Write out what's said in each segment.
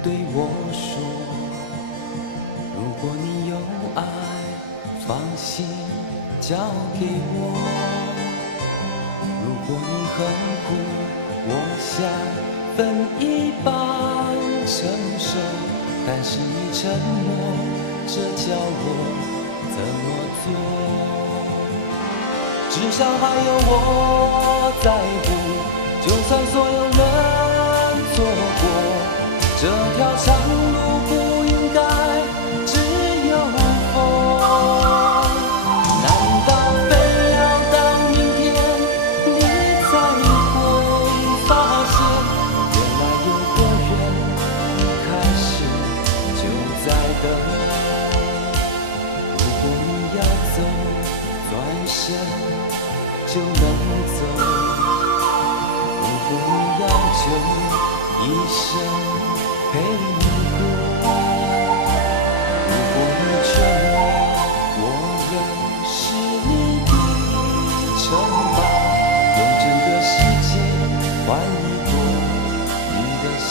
对我说，如果你有爱，放心交给我。如果你很苦，我想分一半承受，但是你沉默，这叫我怎么做？至少还有我在乎，就算所有人错过，这条长路不应该只有风。难道非要到明天你才会发现，原来有个人一开始就在等。如果你要走，转身就能走。如果你要就一生陪你过。如果你劝我，我仍是你的城堡，用整个世界换一朵你的笑。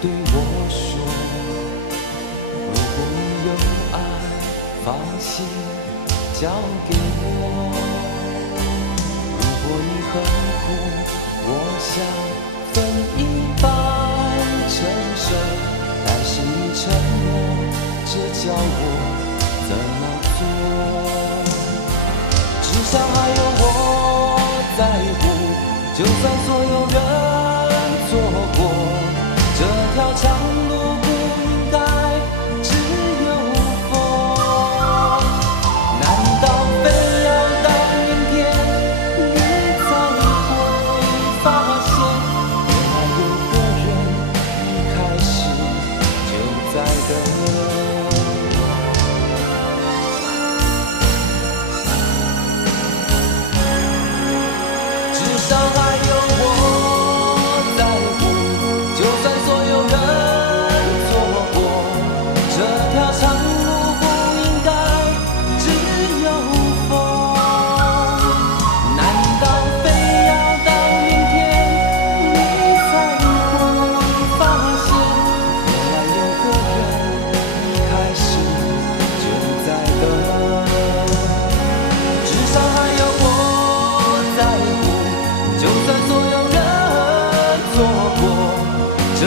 对我说，如果你有爱，放心交给我。如果你很苦，我想分一半承受，但是你沉默，这叫我怎么做？至少还有我在乎，就算所有人错过，这条长路不应该只有风。难道非要到明天你才会发现，原来有个人一开始就在等。至少还有我在乎，就算所有人错过，这条长路不应该只有风。难道非要到明天你才会发现，原来有个人一开始就在等。至少还有我在乎，就算所有人错过，这